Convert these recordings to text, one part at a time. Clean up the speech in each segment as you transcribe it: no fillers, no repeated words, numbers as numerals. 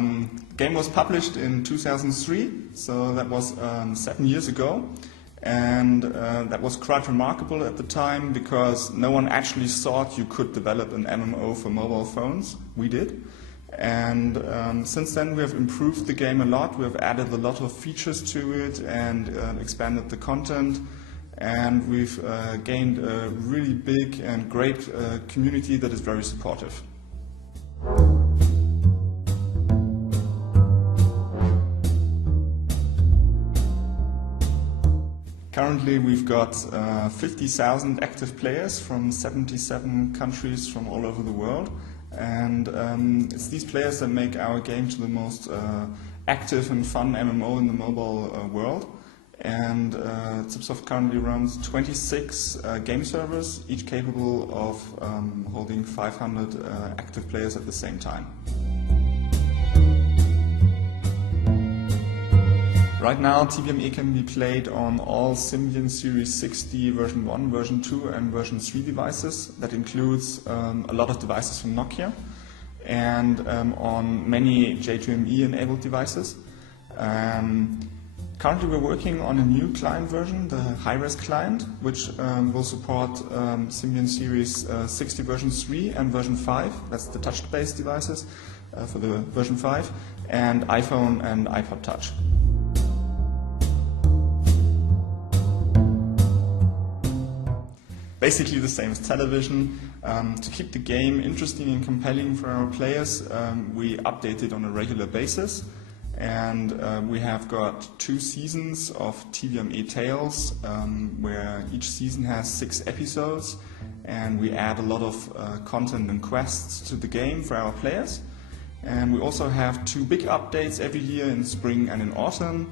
The game was published in 2003, so that was 7 years ago, and that was quite remarkable at the time because no one actually thought you could develop an MMO for mobile phones. We did. And since then we have improved the game a lot. We have added a lot of features to it and expanded the content, and we've gained a really big and great community that is very supportive. Currently we've got 50,000 active players from 77 countries from all over the world. And it's these players that make our game to the most active and fun MMO in the mobile world. And Zipsoft currently runs 26 game servers, each capable of holding 500 active players at the same time. Right now, TibiaME can be played on all Symbian Series 60 version 1, version 2 and version 3 devices. That includes a lot of devices from Nokia and on many J2ME enabled devices. Currently we're working on a new client version, the high-res client, which will support Symbian Series 60 version 3 and version 5. That's the touch-based devices for the version 5, and iPhone and iPod Touch. Basically the same as television. To keep the game interesting and compelling for our players, we update it on a regular basis. And we have got 2 seasons of TibiaME Tales, where each season has 6 episodes. And we add a lot of content and quests to the game for our players. And we also have 2 big updates every year in spring and in autumn,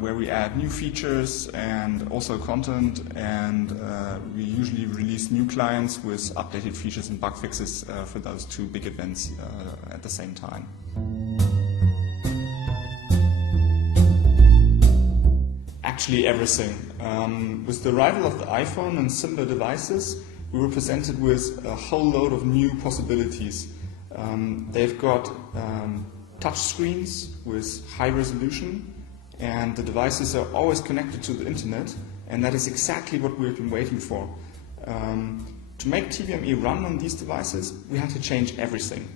where we add new features and also content, and we usually release new clients with updated features and bug fixes for those 2 big events at the same time. Actually everything. With the arrival of the iPhone and similar devices, we were presented with a whole load of new possibilities. They've got touch screens with high resolution, and the devices are always connected to the internet, and that is exactly what we've been waiting for. To make TibiaME run on these devices, we had to change everything.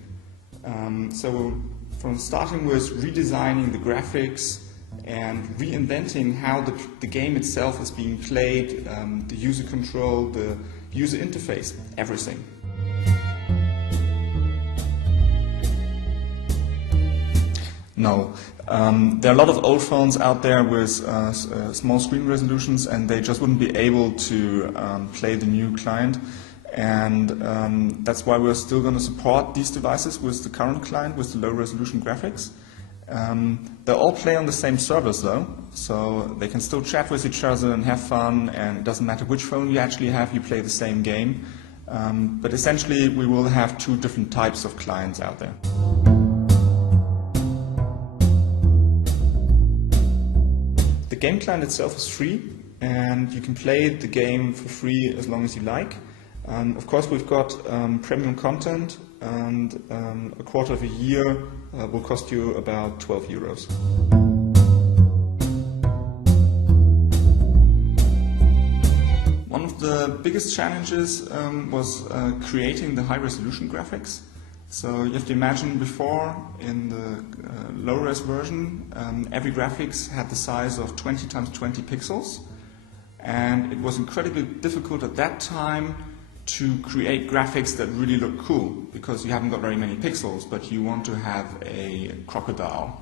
So from starting with redesigning the graphics and reinventing how the game itself is being played, the user control, the user interface, everything. No. There are a lot of old phones out there with small screen resolutions, and they just wouldn't be able to play the new client. And that's why we're still going to support these devices with the current client with the low resolution graphics. They all play on the same servers though, so they can still chat with each other and have fun, and it doesn't matter which phone you actually have, you play the same game. But essentially we will have 2 different types of clients out there. The game client itself is free, and you can play the game for free as long as you like. Of course, we've got premium content, and a quarter of a year will cost you about 12 euros. One of the biggest challenges was creating the high-resolution graphics. So you have to imagine before, in the low-res version, every graphics had the size of 20 × 20 pixels, and it was incredibly difficult at that time to create graphics that really look cool, because you haven't got very many pixels, but you want to have a crocodile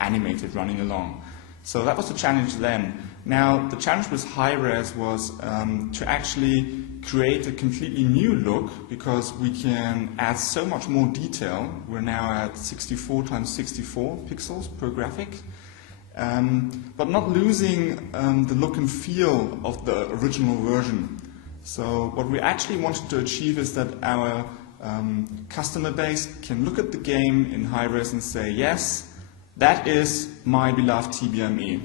animated running along. So that was the challenge then. Now, the challenge with high-res was to actually create a completely new look, because we can add so much more detail. We're now at 64 × 64 pixels per graphic, but not losing the look and feel of the original version. So what we actually wanted to achieve is that our customer base can look at the game in high-res and say, yes, that is my beloved TibiaME.